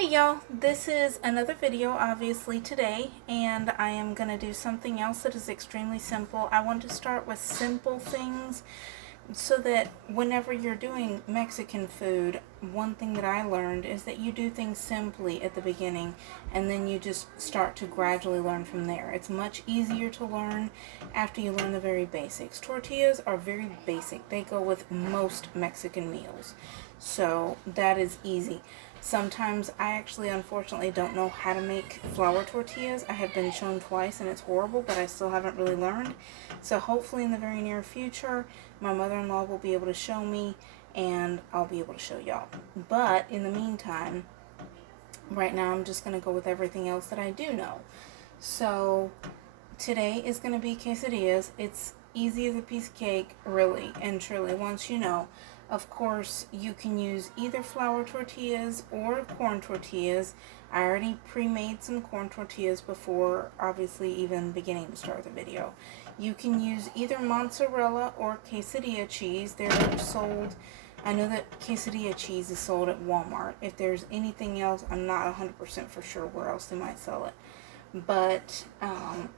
Hey y'all, this is another video obviously today, and I am going to do something else that is extremely simple. I want to start with simple things so that whenever you're doing Mexican food, one thing that I learned is that you do things simply at the beginning and then you just start to gradually learn from there. It's much easier to learn after you learn the very basics. Tortillas are very basic. They go with most Mexican meals. So that is easy. Sometimes I actually unfortunately don't know how to make flour tortillas. I have been shown twice and it's horrible, but I still haven't really learned. So hopefully in the very near future, my mother-in-law will be able to show me and I'll be able to show y'all. But in the meantime, right now I'm just going to go with everything else that I do know. So today is going to be quesadillas. It's easy as a piece of cake, really and truly, once you know. Of course, you can use either flour tortillas or corn tortillas. I already pre-made some corn tortillas before, obviously, even beginning to start the video. You can use either mozzarella or quesadilla cheese. They're sold, I know that quesadilla cheese is sold at Walmart. If there's anything else, I'm not 100% for sure where else they might sell it. But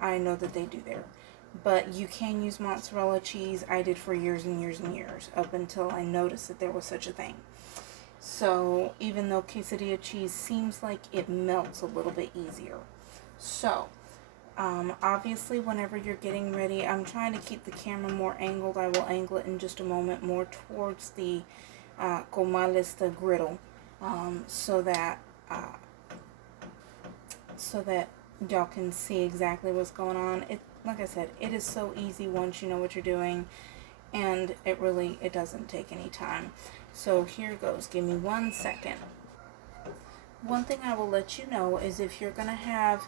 I know that they do there. But you can use mozzarella cheese. I did for years and years and years, up until I noticed that there was such a thing. So even though quesadilla cheese seems like it melts a little bit easier. So obviously whenever you're getting ready, I'm trying to keep the camera more angled. I will angle it in just a moment more towards the comales, the griddle, so that y'all can see exactly what's going on. Like I said, it is so easy once you know what you're doing, and it doesn't take any time. So here goes. Give me 1 second. One thing I will let you know is if you're going to have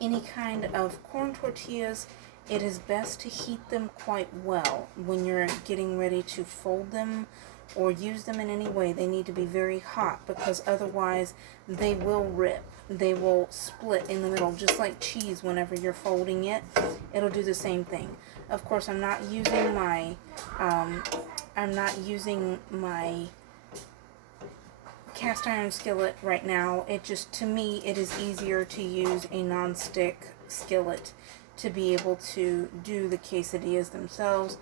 any kind of corn tortillas, it is best to heat them quite well when you're getting ready to fold them or use them in any way. They need to be very hot, because otherwise they will rip. They will split in the middle, just like cheese. Whenever you're folding it, it'll do the same thing. Of course, I'm not using my cast iron skillet right now. To me, it is easier to use a non-stick skillet to be able to do the quesadillas themselves.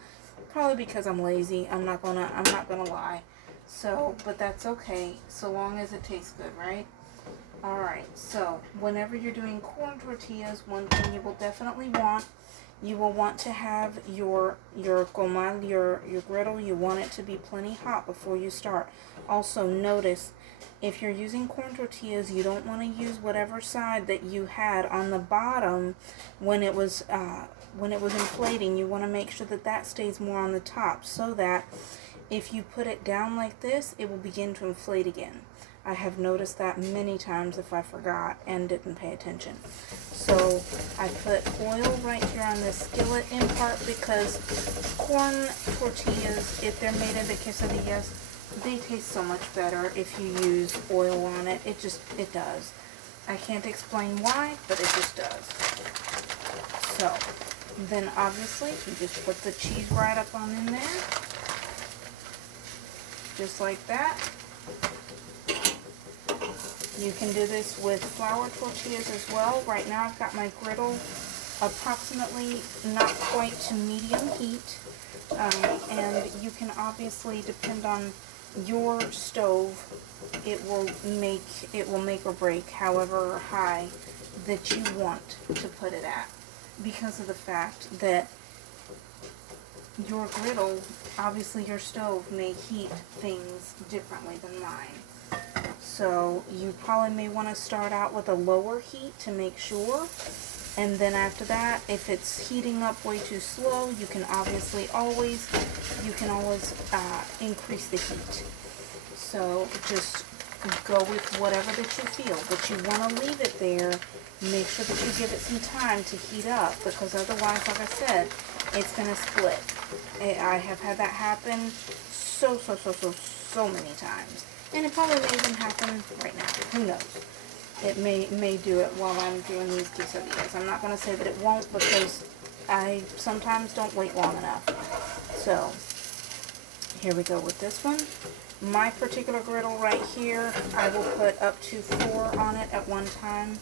Probably because I'm lazy. I'm not gonna lie. So, but that's okay, so long as it tastes good, right? Alright, so whenever you're doing corn tortillas, one thing you will definitely want, you will want to have your comal, your griddle, you want it to be plenty hot before you start. Also notice, if you're using corn tortillas, you don't want to use whatever side that you had on the bottom when it was inflating. You want to make sure that that stays more on the top, so that if you put it down like this, it will begin to inflate again. I have noticed that many times if I forgot and didn't pay attention. So I put oil right here on this skillet, in part because corn tortillas, if they're made into quesadillas, they taste so much better if you use oil on it. It does. I can't explain why, but it just does. So then obviously you just put the cheese right up on in there, just like that. You can do this with flour tortillas as well. Right now I've got my griddle approximately not quite to medium heat, and you can obviously, depend on your stove, it will make or break however high that you want to put it at, because of the fact that your griddle, obviously your stove may heat things differently than mine. So you probably may want to start out with a lower heat to make sure, and then after that, if it's heating up way too slow, you can always increase the heat. So just go with whatever that you feel, but you want to leave it there. Make sure that you give it some time to heat up, because otherwise, like I said, it's going to split. I have had that happen so many times. And it probably may even happen right now. Who knows? It may do it while I'm doing these quesadillas. I'm not going to say that it won't, because I sometimes don't wait long enough. So here we go with this one. My particular griddle right here, I will put up to 4 on it at one time.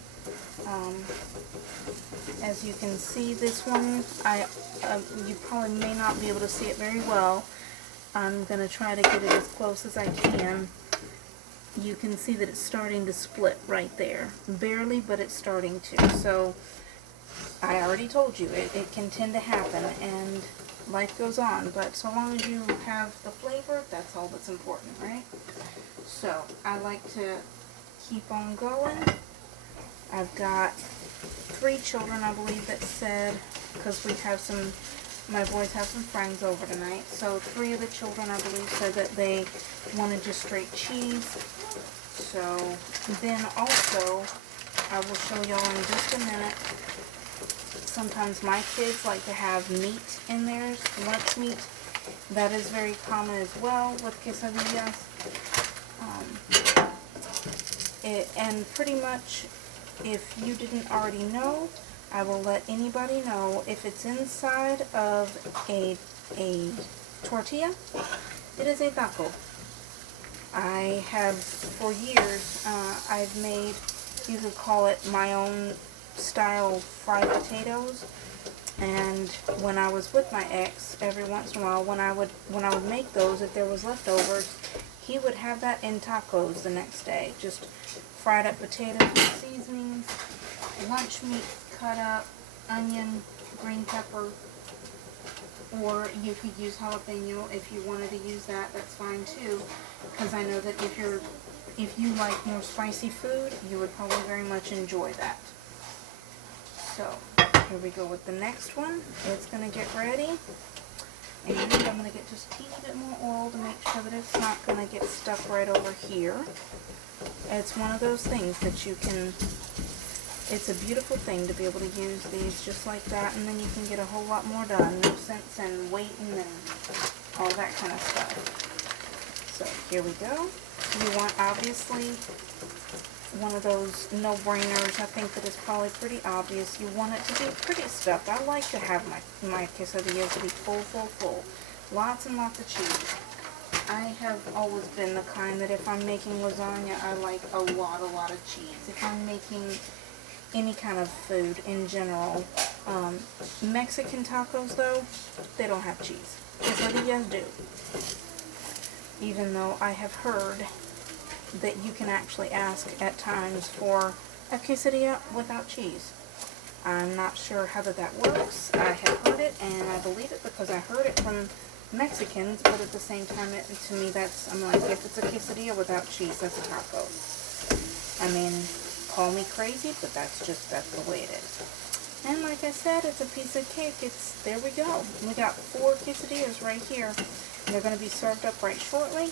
As you can see, this one, you probably may not be able to see it very well. I'm going to try to get it as close as I can. You can see that it's starting to split right there. Barely, but it's starting to. So, I already told you, it can tend to happen, and life goes on. But so long as you have the flavor, that's all that's important, right? So, I like to keep on going. I've got 3 children, I believe, that said, because we have some, my boys have some friends over tonight, so 3 of the children, I believe, said that they wanted just straight cheese. So then also, I will show y'all in just a minute, sometimes my kids like to have meat in theirs, lunch meat. That is very common as well with quesadillas. And pretty much, if you didn't already know, I will let anybody know, if it's inside of a tortilla, it is a taco. I have, for years, I've made, you could call it my own style fried potatoes. And when I was with my ex, every once in a while, when I would make those, if there was leftovers, he would have that in tacos the next day. Just fried up potatoes with seasonings, lunch meat cut up, onion, green pepper, or you could use jalapeno if you wanted to use that. That's fine too, because I know that if you like more spicy food, you would probably very much enjoy that. So here we go with the next one. It's going to get ready, and I'm going to get just a teeny bit more oil to make sure that it's not going to get stuck right over here. It's one of those things that you can, it's a beautiful thing to be able to use these just like that, and then you can get a whole lot more done. No sense in waiting and all that kind of stuff. So here we go. You want, obviously, one of those no-brainers. I think that it's probably pretty obvious. You want it to be pretty stuffed. I like to have my quesadillas to be full, full, full. Lots and lots of cheese. I have always been the kind that if I'm making lasagna, I like a lot of cheese. If I'm making any kind of food in general, Mexican tacos though, they don't have cheese. Quesadillas do. Even though I have heard that you can actually ask at times for a quesadilla without cheese. I'm not sure how that works. I have heard it, and I believe it because I heard it from Mexicans, but at the same time, to me, I'm like, if it's a quesadilla without cheese, that's a taco. I mean, call me crazy, but that's the way it is. And like I said, it's a piece of cake. There we go. We got 4 quesadillas right here. And they're going to be served up right shortly.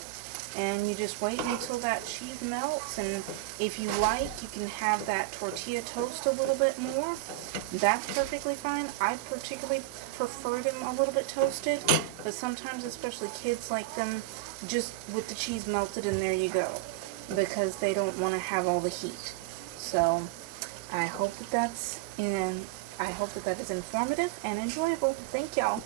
And you just wait until that cheese melts, and if you like, you can have that tortilla toast a little bit more. That's perfectly fine. I particularly prefer them a little bit toasted, but sometimes, especially kids, like them just with the cheese melted, and there you go, because they don't want to have all the heat. So I hope that that is informative and enjoyable. Thank y'all.